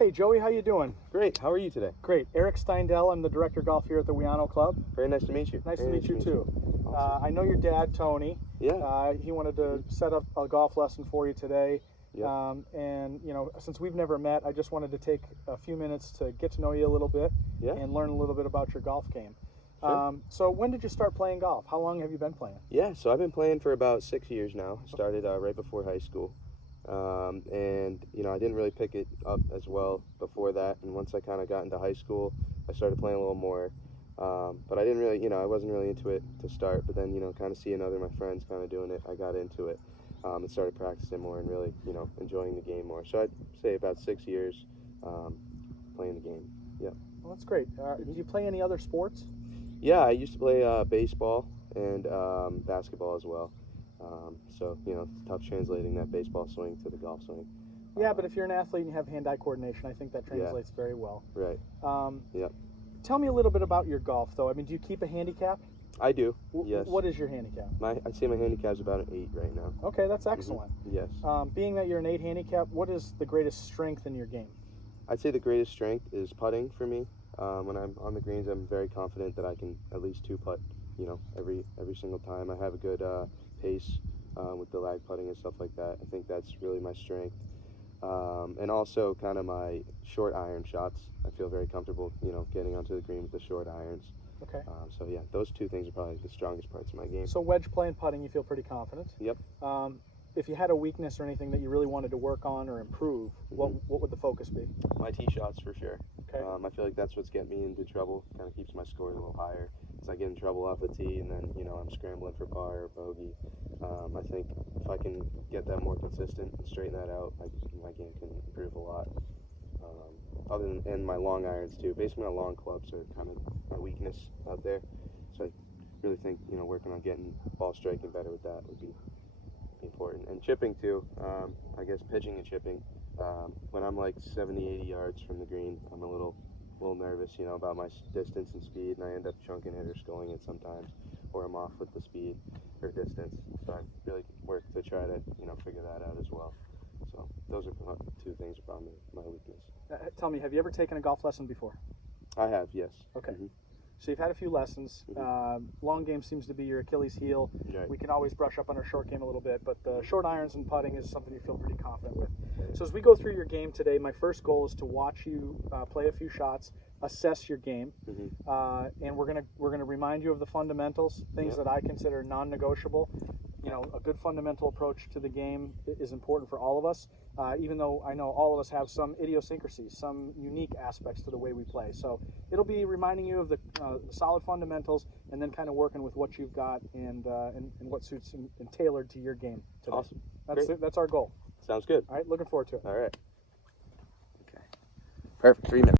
Hey Joey, how you doing? Great. How are you today? Great. Eric Steindel, I'm the director of golf here at the Wiano Club. Very nice to meet you. Nice to meet you too. Awesome. I know your dad, Tony. Yeah. He wanted to set up a golf lesson for you today. Yep. And since we've never met, I just wanted to take a few minutes to get to know you a little bit and learn a little bit about your golf game. Sure. So when did you start playing golf? How long have you been playing? Yeah, so I've been playing for about 6 years now. I started right before high school. And I didn't really pick it up as well before that. And once I kind of got into high school, I started playing a little more. But I didn't really, I wasn't really into it to start. But then, kind of seeing other my friends kind of doing it, I got into it and started practicing more and really, enjoying the game more. So I'd say about 6 years playing the game. Yeah. Well, that's great. Do you play any other sports? Yeah, I used to play baseball and basketball as well. So, it's tough translating that baseball swing to the golf swing. Yeah, but if you're an athlete and you have hand-eye coordination, I think that translates very well. Right. Yep. Tell me a little bit about your golf, though. I mean, do you keep a handicap? I do, yes. What is your handicap? I'd say my handicap is about an 8 right now. Okay, that's excellent. Yes. Being that you're an 8 handicap, what is the greatest strength in your game? I'd say the greatest strength is putting for me. When I'm on the greens, I'm very confident that I can at least 2-putt, every single time. I have a good pace with the lag putting and stuff like that. I think that's really my strength. And also kind of my short iron shots. I feel very comfortable, getting onto the green with the short irons. Okay. So yeah, those two things are probably the strongest parts of my game. So wedge play and putting, you feel pretty confident? Yep. If you had a weakness or anything that you really wanted to work on or improve, what would the focus be? My tee shots for sure. Okay. I feel like that's what's getting me into trouble. Kind of keeps my score a little higher. As I get in trouble off the tee, and then I'm scrambling for par or bogey. I think if I can get that more consistent and straighten that out, my game can improve a lot. And my long irons too. Basically, my long clubs are kind of my weakness out there. So I really think working on getting ball striking better with that would be important. And chipping too. I guess pitching and chipping. When I'm like 70, 80 yards from the green, I'm a little nervous, about my distance and speed, and I end up chunking it or sculling it sometimes, or I'm off with the speed or distance. So I really work to try to, figure that out as well. So those are two things are probably my weakness. Tell me, have you ever taken a golf lesson before? I have, yes. Okay. So you've had a few lessons. Long game seems to be your Achilles heel. Right. We can always brush up on our short game a little bit, but the short irons and putting is something you feel pretty confident with. So as we go through your game today, my first goal is to watch you play a few shots, assess your game, and we're gonna remind you of the fundamentals, things that I consider non-negotiable. A good fundamental approach to the game is important for all of us, even though I know all of us have some idiosyncrasies, some unique aspects to the way we play. So it'll be reminding you of the solid fundamentals, and then kind of working with what you've got and what suits and tailored to your game today. Awesome. That's our goal. Sounds good. All right, looking forward to it. All right. Okay. Perfect. 3 minutes.